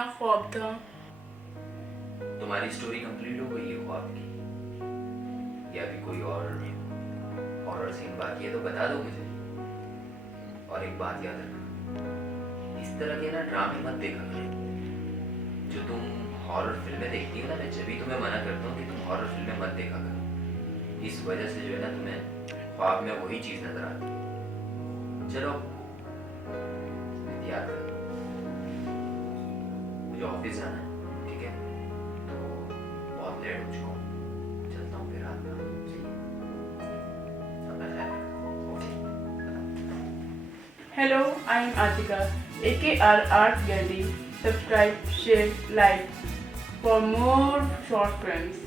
अपना ख्वाब था। तुम्हारी स्टोरी कंप्लीट हो गई है ख्वाब की, या अभी कोई और हॉरर सीन बाकी है तो बता दो मुझे। और एक बात याद रखना, इस तरह के ना ड्रामे मत देखा करो। जो तुम हॉरर फिल्में देखती हो ना, मैं जब भी तुम्हें मना करता हूँ कि तुम हॉरर फिल्में मत देखा करो। इस वजह से जो है ना तुम्हें ख्वाब में वही चीज़ नजर आती है। चलो याद करो, मुझे ऑफिस जाना है, ठीक है? तो बहुत लेट हो चुका हूँ, चलता हूँ फिर रात में। अपना ख्याल रखो, okay? Hello, I am Atika, AKR Art Gallery. Subscribe, share, like for more short films.